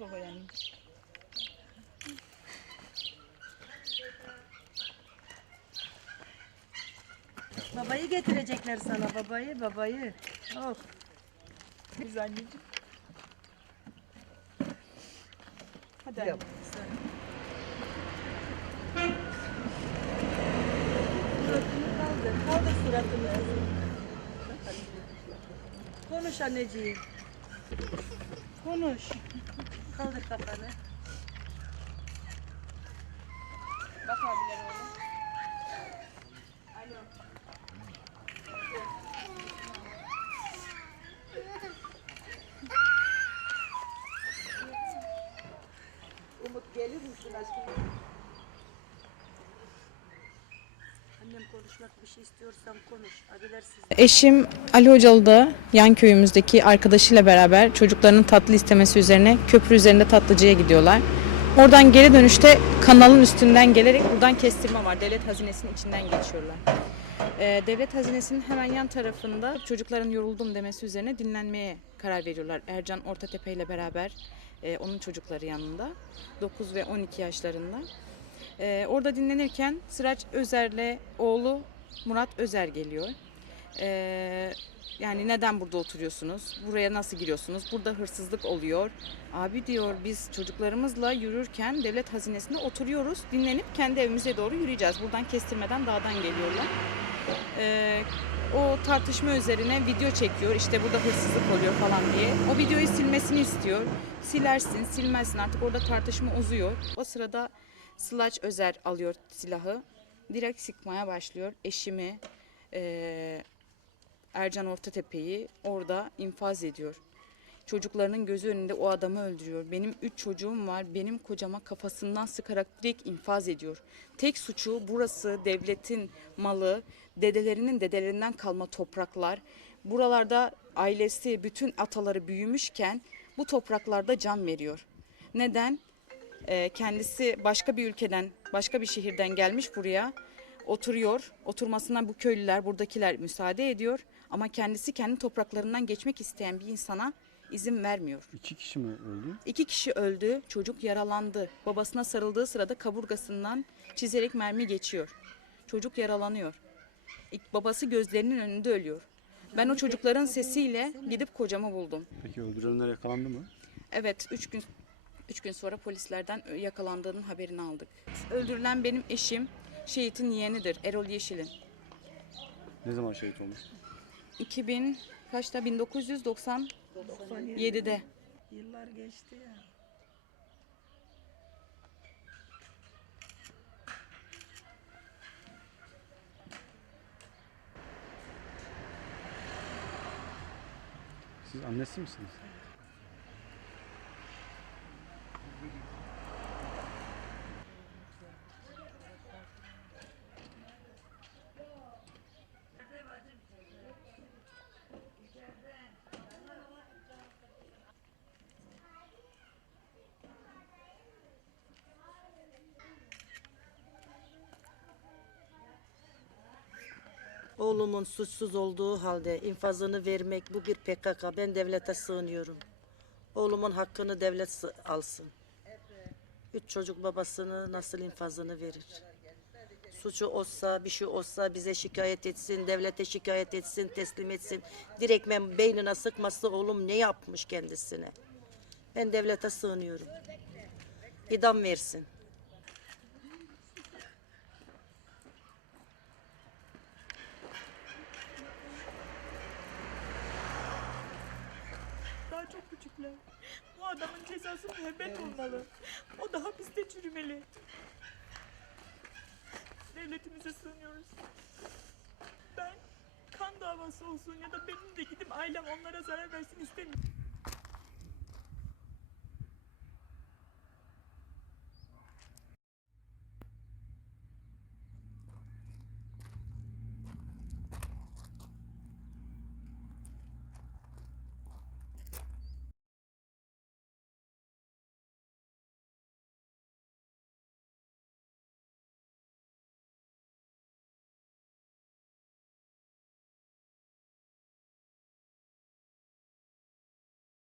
baba yani. Babayı getirecekler sana babayı babayı. Oh. Biz anneciğim. Hadi Yap. anne. Suratını kaldır. Kaldır suratını. Konuş anneciğim. Konuş. Kaldır kafanı. Bak abiler oğlum. Umut gelir misin aşkım? Şey. Eşim Ali Hocalı da yan köyümüzdeki arkadaşıyla beraber çocuklarının tatlı istemesi üzerine köprü üzerinde tatlıcıya gidiyorlar. Oradan geri dönüşte kanalın üstünden gelerek buradan kestirme var. Devlet hazinesinin içinden geçiyorlar. Ee, devlet hazinesinin hemen yan tarafında çocukların yoruldum demesi üzerine dinlenmeye karar veriyorlar. Ercan Ortatepe ile beraber e, onun çocukları yanında 9 ve 12 yaşlarında. Ee, orada dinlenirken Sıraç Özer'le oğlu Murat Özer geliyor. Ee, yani neden burada oturuyorsunuz? Buraya nasıl giriyorsunuz? Burada hırsızlık oluyor. Abi diyor biz çocuklarımızla yürürken devlet hazinesinde oturuyoruz. Dinlenip kendi evimize doğru yürüyeceğiz. Buradan kestirmeden dağdan geliyorlar. Ee, o tartışma üzerine video çekiyor. İşte burada hırsızlık oluyor falan diye. O videoyu silmesini istiyor. Silersin, silmezsin. Artık orada tartışma uzuyor. O sırada Sılaç Özer alıyor silahı. Direkt sıkmaya başlıyor. Eşimi, eee, Ercan Ortatepe'yi orada infaz ediyor. Çocuklarının gözü önünde o adamı öldürüyor. Benim üç çocuğum var. Benim kocama kafasından sıkarak direkt infaz ediyor. Tek suçu burası devletin malı, dedelerinin dedelerinden kalma topraklar. Buralarda ailesi, bütün ataları büyümüşken bu topraklarda can veriyor. Neden? Ee, kendisi başka bir ülkeden, başka bir şehirden gelmiş buraya. Oturuyor. Oturmasına bu köylüler, buradakiler müsaade ediyor. Ama kendisi kendi topraklarından geçmek isteyen bir insana izin vermiyor. İki kişi mi öldü? İki kişi öldü, çocuk yaralandı. Babasına sarıldığı sırada kaburgasından çizerek mermi geçiyor. Çocuk yaralanıyor. İlk babası gözlerinin önünde ölüyor. Ben o çocukların sesiyle gidip kocamı buldum. Peki öldürenler yakalandı mı? Evet, üç gün üç gün sonra polislerden yakalandığının haberini aldık. Öldürülen benim eşim, şehitin yeğenidir, Erol Yeşil'in. Ne zaman şehit olmuş? 2000 kaçta 1997'de. Yıllar geçti ya. Siz annesi misiniz? Oğlumun suçsuz olduğu halde infazını vermek bu bir PKK. Ben devlete sığınıyorum. Oğlumun hakkını devlet sı- alsın. Üç çocuk babasını nasıl infazını verir? Suçu olsa, bir şey olsa bize şikayet etsin, devlete şikayet etsin, teslim etsin. Direktmen beynine sıkması oğlum ne yapmış kendisine? Ben devlete sığınıyorum. İdam versin. Çok küçükler. Bu adamın cezası müebbet olmalı. O da hapiste çürümeli. Devletimize sığınıyoruz. Ben kan davası olsun ya da benim de gidip ailem onlara zarar versin istemiyorum.